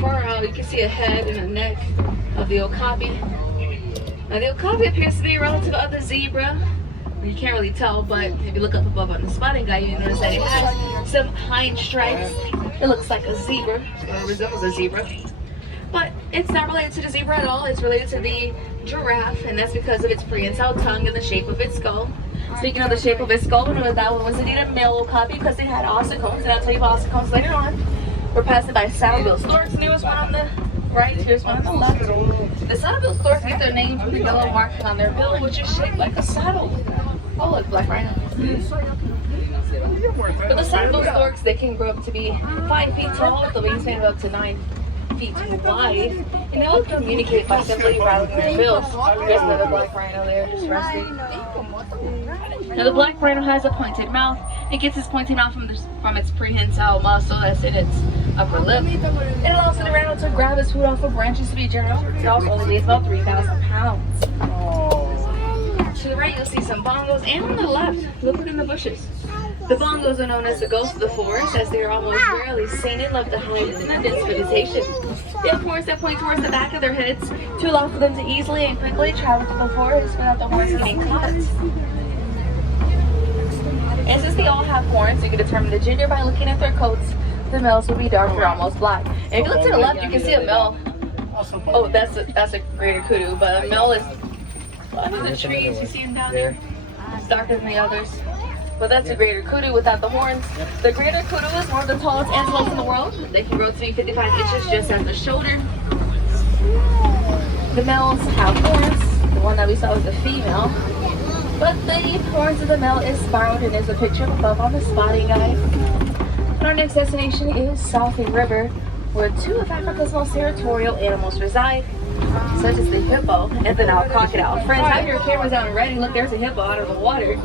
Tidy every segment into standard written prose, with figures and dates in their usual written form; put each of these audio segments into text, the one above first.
far out, you can see a head and a neck of the okapi. Now the okapi appears to be a relative of the zebra. You can't really tell, but if you look up above on the spotting guide, you notice that it has some hind stripes. It looks like a zebra, or resembles a zebra. But it's not related to the zebra at all. It's related to the giraffe, and that's because of its prehensile tongue and the shape of its skull. Speaking of the shape of its skull, we know that one was indeed a male okapi because they had ossicones, and I'll tell you about ossicones later on. We're passing by saddle-billed storks, and there was one on the right, here's one on the left. The saddle-billed storks get their name from the yellow marking on their bill, which is shaped like a saddle. Oh, look, black rhino. But the saddle-billed storks, they can grow up to be 5 feet tall, with the wingspan of up to 9 feet wide, and they will communicate by simply rattling their bills. There's another black rhino there, just resting. Now the black rhino has a pointed mouth. It gets its pointed mouth from its prehensile muscle that's in its upper lip. It allows the rhino to grab its food off of branches to be general. It also only weighs about 3,000 pounds. To the right, you'll see some bongos, and on the left, look in the bushes. The bongos are known as the ghosts of the forest, as they are almost rarely seen and love to hide in the dense vegetation. They have horns that point towards the back of their heads to allow for them to easily and quickly travel through the forest without the horns getting caught. And since they all have horns, you can determine the gender by looking at their coats. The males will be dark or almost black. And if you look to the left, you can see a male. Oh, that's a greater kudu, but a male is under the trees. You see him down there? It's darker than the others. But that's a greater kudu without the horns. The greater kudu is one of the tallest antelopes in the world. They can grow to be 55 inches just at the shoulder. The males have horns. The one that we saw was the female. But the horns of the male is spiraled, and there's a picture above on the spotting guide. And our next destination is Southern River, where 2 of Africa's most territorial animals reside, such as the hippo and the Nile crocodile. Friends, have your cameras out and ready. Look, there's a hippo out of the water.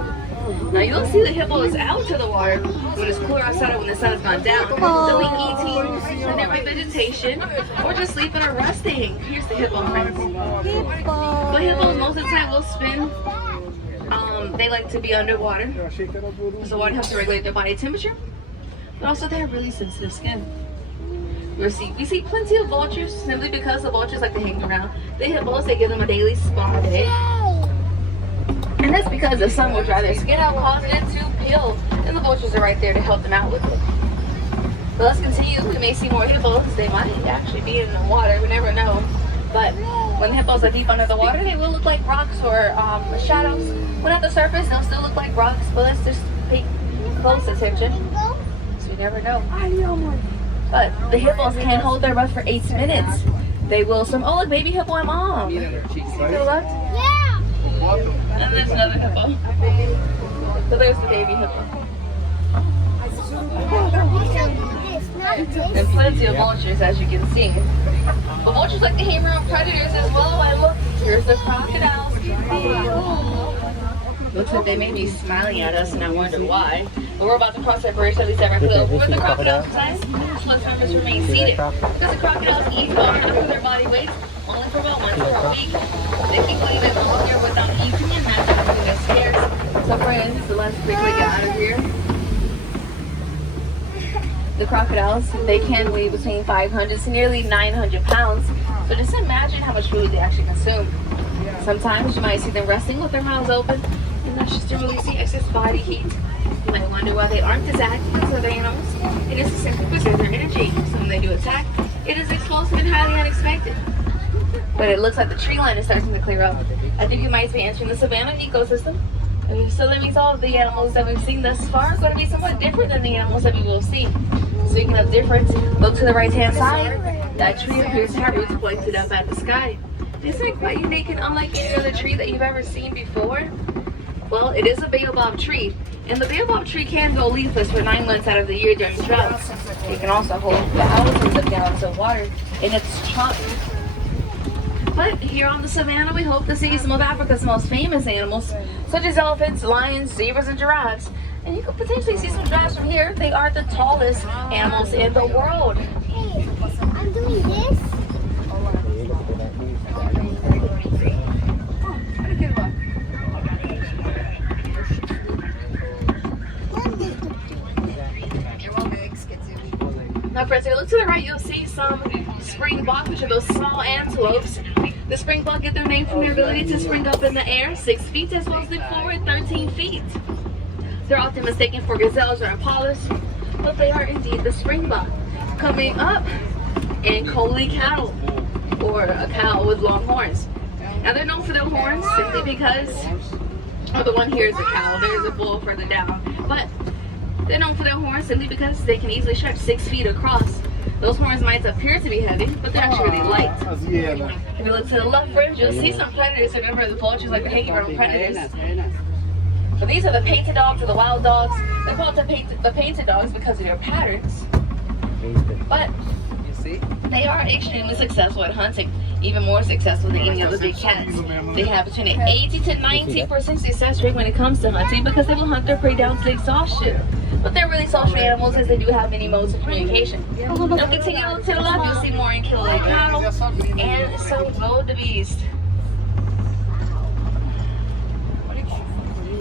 Now you'll see the hippo is out to the water when it's cooler outside or when the sun has gone down. They'll be eating the nearby vegetation or just sleeping or resting. Here's the hippo, friends. But hippos most of the time will spin. They like to be underwater, so water helps to regulate their body temperature. But also they have really sensitive skin. We see plenty of vultures simply because the vultures like to hang around the hippos. They give them a daily spa day. And that's because the sun will dry their skin out, causing it to peel. And the vultures are right there to help them out with it. But let's continue. We may see more hippos. They might actually be in the water. We never know. But when the hippos are deep under the water, they will look like rocks or shadows. When at the surface, they'll still look like rocks. But let's just pay close attention. So you never know. But the hippos can hold their breath for 8 minutes. They will swim. Oh, look, baby hippo and mom. To the left? Yeah. And there's another hippo. So there's the baby hippo. And plenty of vultures, as you can see. But vultures like to hang around predators as well. And look, here's the crocodiles. Looks like they may be smiling at us, and I wonder why. But we're about to cross that bridge, at least I feel. With the crocodiles' time, plus members remain seated. Because the crocodiles eat bone after their body weight only for about once per week. They can go even longer without eating, and that's something that's scarce. So friends, let's quickly get out of here. The crocodiles, they can weigh between 500 to nearly 900 pounds. So just imagine how much food they actually consume. Sometimes you might see them resting with their mouths open, and that's just to release the excess body heat. You might wonder why they aren't as active as other animals. It is to simply preserve their energy. So when they do attack, it is explosive and highly unexpected. But it looks like the tree line is starting to clear up. I think you might be entering the savanna ecosystem. So that means all of the animals that we've seen thus far are going to be somewhat different than the animals that we will see. Speaking of different, look to the right-hand side. That tree appears to have roots pointed up at the sky. Isn't it quite unique and unlike any other tree that you've ever seen before? Well, it is a baobab tree, and the baobab tree can go leafless for 9 months out of the year during droughts. It can also hold thousands of gallons of water in its trunk. But here on the savannah, we hope to see some of Africa's most famous animals, such as elephants, lions, zebras, and giraffes. And you could potentially see some giraffes from here. They are the tallest animals in the world. Hey, I'm doing this. Now, friends, if you look to the right, you'll see some Springbok, which are those small antelopes. The Springbok get their name from their ability to spring up in the air 6 feet as well as leap forward 13 feet. They're often mistaken for gazelles or impalas, but they are indeed the Springbok. Coming up, and collie cattle, or a cow with long horns. Now they're known for their horns simply because, oh, the one here is a cow, there's a bull further down, but they're known for their horns simply because they can easily stretch 6 feet across. Those horns might appear to be heavy, but they're actually really light. If you look to the left fringe, you'll see some predators. Remember, the vultures like to hang around predators. But these are the painted dogs or the wild dogs. They're called the painted dogs because of their patterns. But they are extremely successful at hunting, even more successful than any other big cats. They have between an 80 to 90% success rate when it comes to hunting because they will hunt their prey down to exhaustion. But they're really social animals as they do have many modes of communication. Now continue to the left, you'll see more ankylate cattle and some wildebeest.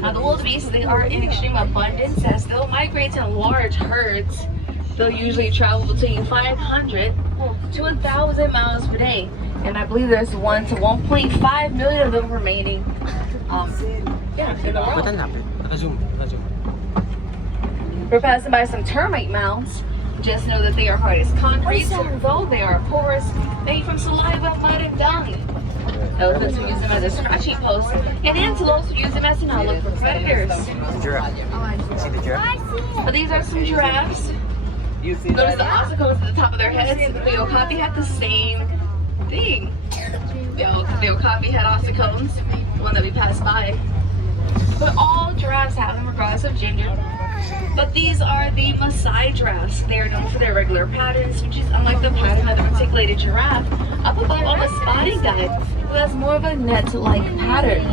Now the wildebeest, they are in extreme abundance as they'll migrate in large herds. They'll usually travel between 500 to 1,000 miles per day. And I believe there's 1 to 1.5 million of them remaining in the world. We're passing by some termite mounds. Just know that they are hard as concrete, though they are porous, made from saliva, mud, and dung. Elephants will use them as a scratching post, and antelopes will use them as an outlook for predators. Giraffe. See the giraffe? But these are some giraffes. Notice the ossicles at the top of their heads. The okapi had the same thing. The okapi had ossicones, the one that we passed by. But all giraffes have them regardless of gender. But these are the Maasai giraffes. They are known for their regular patterns, which is unlike the pattern of the reticulated giraffe. Up above on the spotting guide, who has more of a net-like pattern.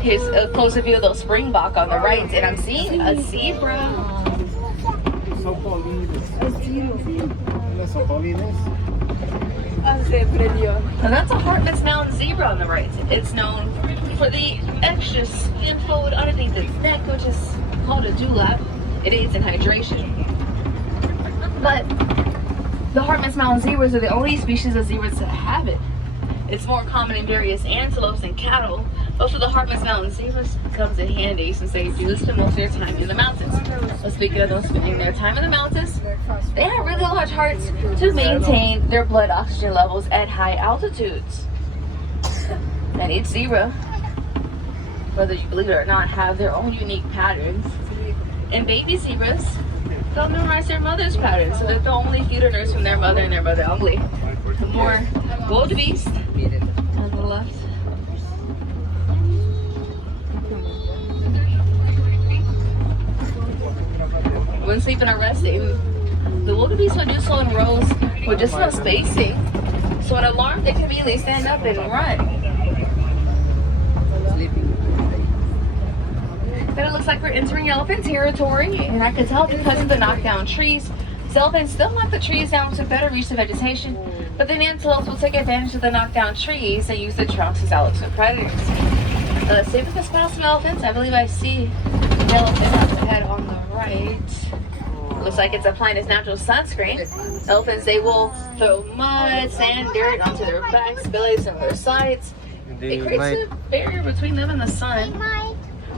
Here's a closer view of those Springbok on the right, and I'm seeing a zebra. Now that's a Hartman's Mountain zebra on the right. It's known for the extra skin fold underneath its neck, which is called a dewlap. It aids in hydration. But the Hartman's Mountain zebras are the only species of zebras that have it. It's more common in various antelopes and cattle, but for the Hartman's Mountain zebras, it comes in handy since they do spend most of their time in the mountains. But speaking of them spending their time in the mountains, they have really large hearts to maintain their blood oxygen levels at high altitudes. And each zebra, whether you believe it or not, have their own unique patterns. And baby zebras, they'll memorize their mother's patterns, so that they'll only feed or nurse from their mother and their mother only. The more wildebeest on the left. When sleeping or resting, the wildebeest will do so in rows with just enough spacing. So when alarmed, they can immediately stand up and run. Then it looks like we're entering elephant territory, and I can tell because of the knockdown trees. The elephants still knock the trees down to better reach the vegetation, but then antelopes will take advantage of the knockdown trees and use the trunks as outlooks for predators. Let's see if we can spot some elephants. I believe I see an elephant up ahead on the right. Looks like it's applying its natural sunscreen. Elephants, they will throw mud, sand, dirt onto their backs, bellies, and their sides. It creates a barrier between them and the sun.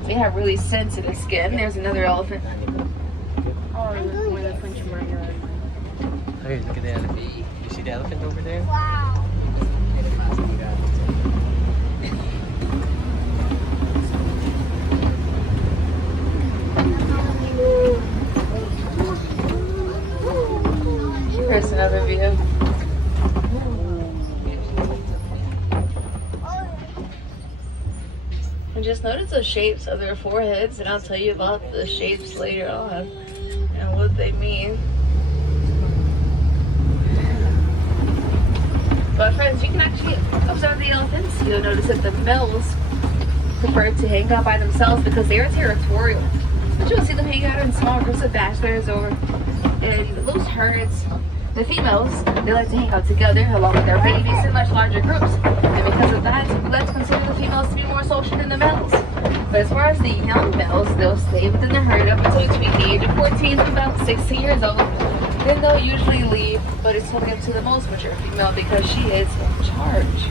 They have really sensitive skin. There's another elephant. Hey, look at the elephant. You see the elephant over there? Wow. Here's another view. And just notice the shapes of their foreheads, and I'll tell you about the shapes later on and what they mean. But friends, you can actually observe the elephants. You'll notice that the males prefer to hang out by themselves because they are territorial. But you'll see them hang out in small groups of bachelors or in loose herds. The females, they like to hang out together along with their babies in much larger groups. And because of that, we like to consider the females to be more social than the males. But as far as the young males, they'll stay within the herd up until between the age of 14 to about 16 years old. Then they'll usually leave, but it's totally up to the most mature female because she is in charge.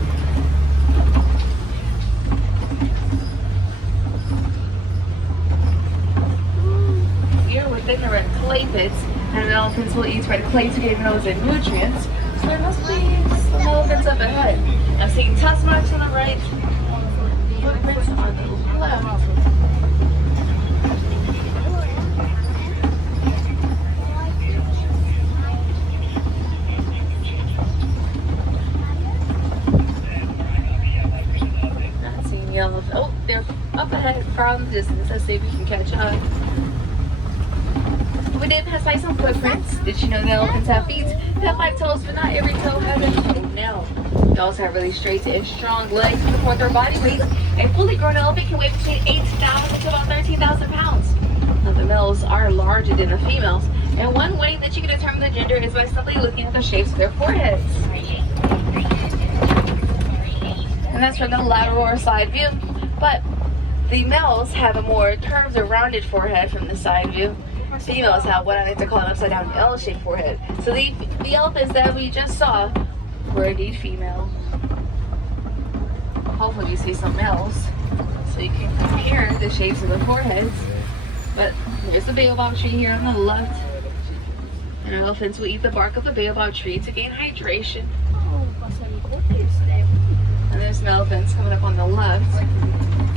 Here within the red clay pits, and elephants will eat red clay to gain minerals and nutrients. So there must be some elephants up ahead. I'm seeing tusk marks on the right, footprints on the left. Not seeing the elephant. Oh, they're up ahead, far in the distance. Let's see if we can catch up. We did pass by some footprints. Did you know that elephants have feet that have 5 toes, but not every toe has a toe nail? They also have really straight and strong legs to support their body weight. A fully grown elephant can weigh between 8,000 to about 13,000 pounds. Now, the males are larger than the females, and one way that you can determine the gender is by simply looking at the shapes of their foreheads. And that's from the lateral or side view. But the males have a more curved or rounded forehead from the side view. Females have what I like to call an upside down L-shaped forehead. So the elephants that we just saw were indeed female. Hopefully you see some males so you can compare the shapes of the foreheads. But there's a baobab tree here on the left. And elephants will eat the bark of the baobab tree to gain hydration. And there's some elephants coming up on the left.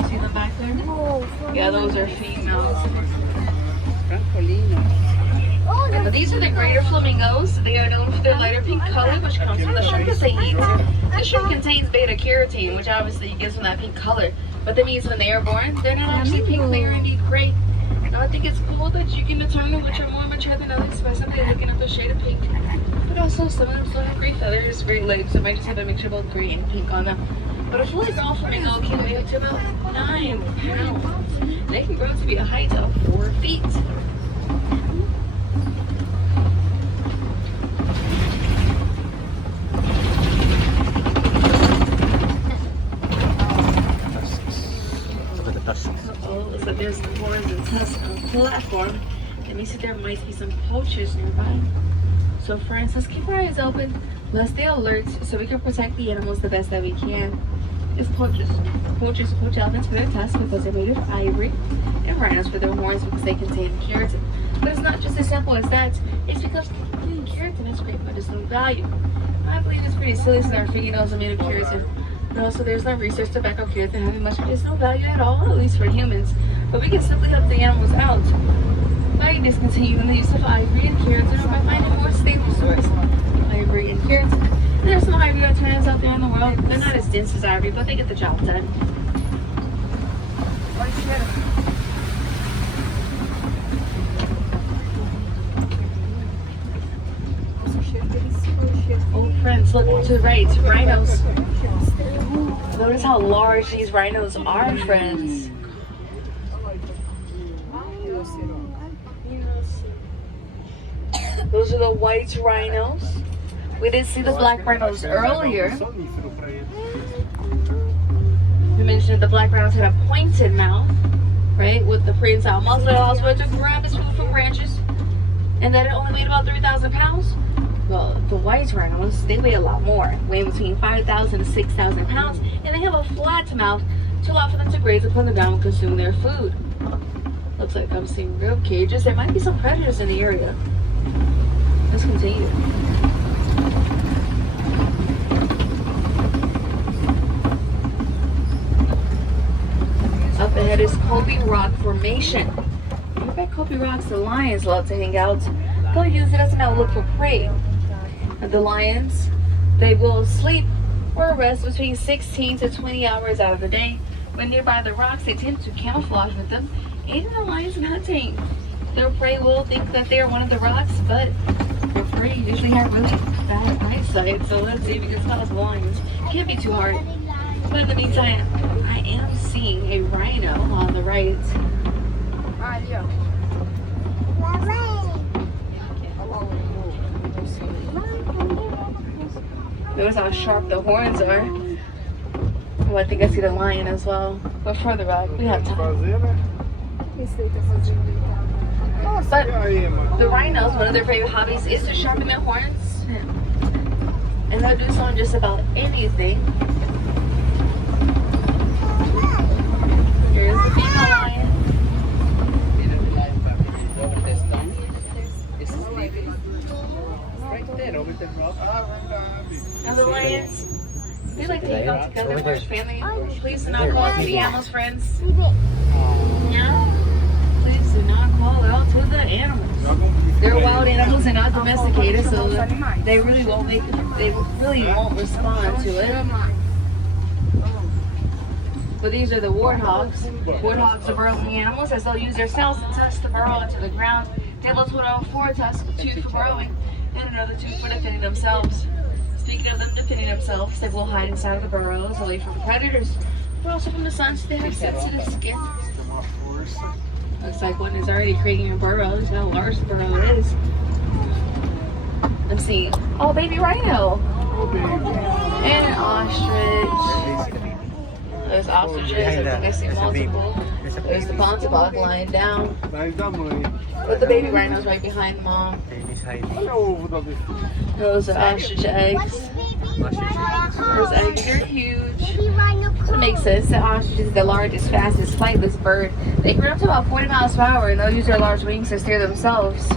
See them back there? Yeah, those are females. But these are the greater flamingos. They are known for their lighter pink color, which comes from the shrimp that they eat. The shrimp contains beta-carotene, which obviously gives them that pink color. But that means when they are born, they're not actually pink, they are indeed gray. Now I think it's cool that you can determine which are more mature than others by simply looking at the shade of pink. But also some of them still have gray feathers, gray legs, so I might just have to make sure both gray and pink on them. But a fully grown flamingo can weigh up to about 9 pounds. They can grow to be a height of 4 feet. So there's some horns and tusks on the platform. Let me see, there might be some poachers nearby. So for instance, keep our eyes open. Let's stay alert so we can protect the animals the best that we can. It's poachers. Poachers poach elephants for their tusks because they're made of ivory, and rhinos for their horns because they contain keratin. But it's not just as simple as that. It's because keratin has great medicinal value. I believe it's pretty silly since our fingernails are made of keratin. But also there's no research to back up keratin having much medicinal value at all, at least for humans. But we can simply help the animals out by discontinuing the use of ivory and keratin or by finding a more stable source of ivory and keratin. And there's some ivory alternatives out there in the world. They're not as dense as ivory, but they get the job done. Oh, friends, look to the right. Rhinos. Notice how large these rhinos are, friends. Those are the white rhinos. We did see the black rhinos earlier. We mentioned that the black rhinos had a pointed mouth, right? With the prehensile muzzle that allows it to grab its food from branches. And that it only weighed about 3,000 pounds. Well, the white rhinos, they weigh a lot more, weighing between 5,000 to 6,000 pounds, and they have a flat mouth to allow for them to graze upon the ground and consume their food. Looks like I'm seeing rib cages. There might be some predators in the area. Let's continue. Up ahead is Kobe Rock Formation. Up at Kobe Rocks, the lions love to hang out. They'll use it as an outlook for prey. And the lions, they will sleep or rest between 16 to 20 hours out of the day. When nearby the rocks, they tend to camouflage with them, aiding the lions in hunting. Their prey will think that they are one of the rocks, but their prey usually have really bad eyesight, so let's see if we can spot the lions. Can't be too hard. But in the meantime, I am seeing a rhino on the right. Notice how sharp the horns are. Oh, I think I see the lion as well. But further back, we have time. But the rhinos, one of their favorite hobbies is to sharpen their horns. And they'll do so on just about anything. Here's the female lion. And the lions, they like to hang out together for family. Please do not call out to the animals, friends. Yeah? Please do not call out to the animals. They're wild animals and not domesticated, so they really won't respond to it. But these are the warthogs. Warthogs are burrowing animals, as they'll use their cells to test the burrow into the ground. They will put on 4 tusks, 2 for burrowing, and another 2 for defending themselves. Speaking of them defending themselves, they will hide inside of the burrows, away from predators, but also from the sun, so they have sensitive skin. Looks like one is already creating a burrow. Look how large the burrow is. I'm seeing, oh, baby rhino. And an ostrich. There's ostriches, I think I see multiple. There's the Bontebok lying down. But the baby rhino's right behind mom. Those are ostrich eggs. Those eggs are huge. So it makes sense. The ostrich is the largest, fastest, flightless bird. They can run up to about 40 miles per hour, and they'll use their large wings to steer themselves.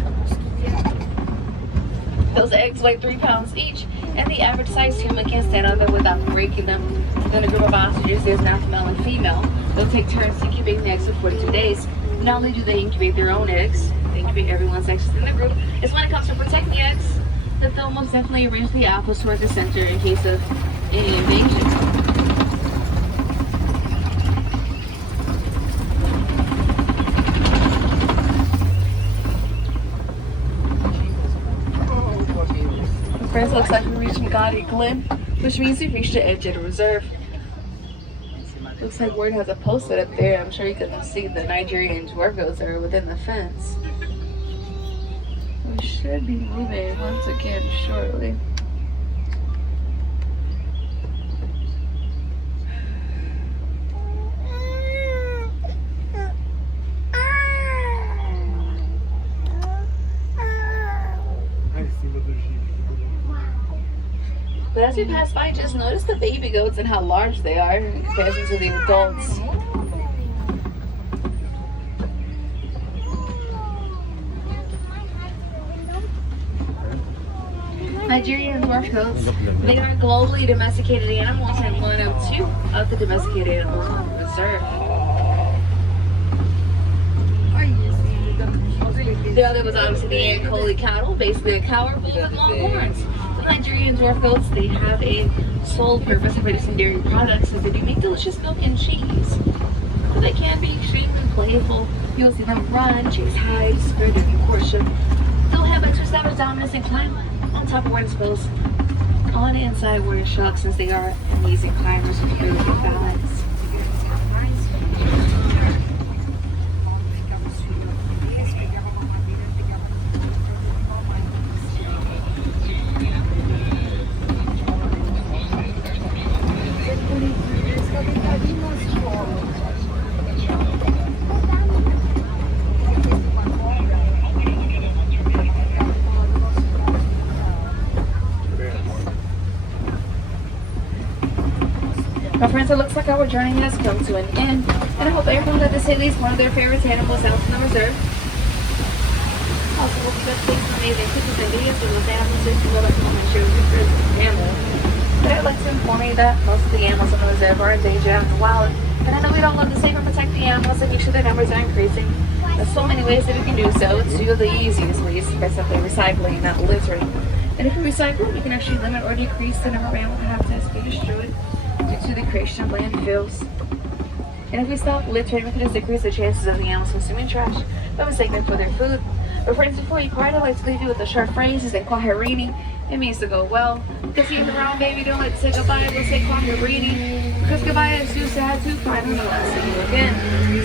Those eggs weigh 3 pounds each, and the average sized human can stand on them without breaking them. Then a group of ostriches, there's an alpha male and female. They'll take turns incubating the eggs for 42 days. Not only do they incubate their own eggs, they incubate everyone's eggs in the group. It's when it comes to protecting the eggs that they'll most definitely arrange the alphas towards the center in case of any invasion. Friends, looks like we're reaching Gotti Glen, which means we've reached the edge of the reserve. Looks like word has a post set up there. I'm sure you can see the Nigerian dwarf goats that are within the fence. We should be moving once again shortly. But as we pass by, just notice the baby goats and how large they are in comparison to the adults. Nigerian dwarf goats, they are globally domesticated animals and one of 2 of the domesticated animals on the reserve. The other was obviously the Ankoli cattle, basically a cow or bull with long horns. The Nigerian dwarf goats, they have a sole purpose of producing dairy products, as they do make delicious milk and cheese. But they can be extremely playful. You'll see them run, chase hides, spread their new courtship. They'll have extra dominance and climb on top of warning spills on the inside warning shucks, since they are amazing climbers with really good balance. Now friends, it looks like our journey has come to an end, and I hope everyone got to see at least one of their favorite animals out in the reserve. Also, we'll be back taking some amazing pictures and videos of those animals if you would like to come and share with your friends and family. But I'd like to inform you that most of the animals in the reserve are endangered out in the wild, and I know we don't love to save and protect the animals and make sure their numbers are increasing. There's so many ways that we can do so. 2 of the easiest ways by simply recycling, not littering. And if you recycle, you can actually limit or decrease the number of animal habitats being destroyed due to the creation of landfills. And if we stop littering, we can just decrease the chances of the animals consuming trash by mistaking it for their food. But friends, before you part, I'd like to leave you with a short phrase. It's in Kwaherini. It means to go well. Because you're around, baby, don't like to say goodbye. We'll say Kwaherini. Because goodbye is too sad to finally see you again.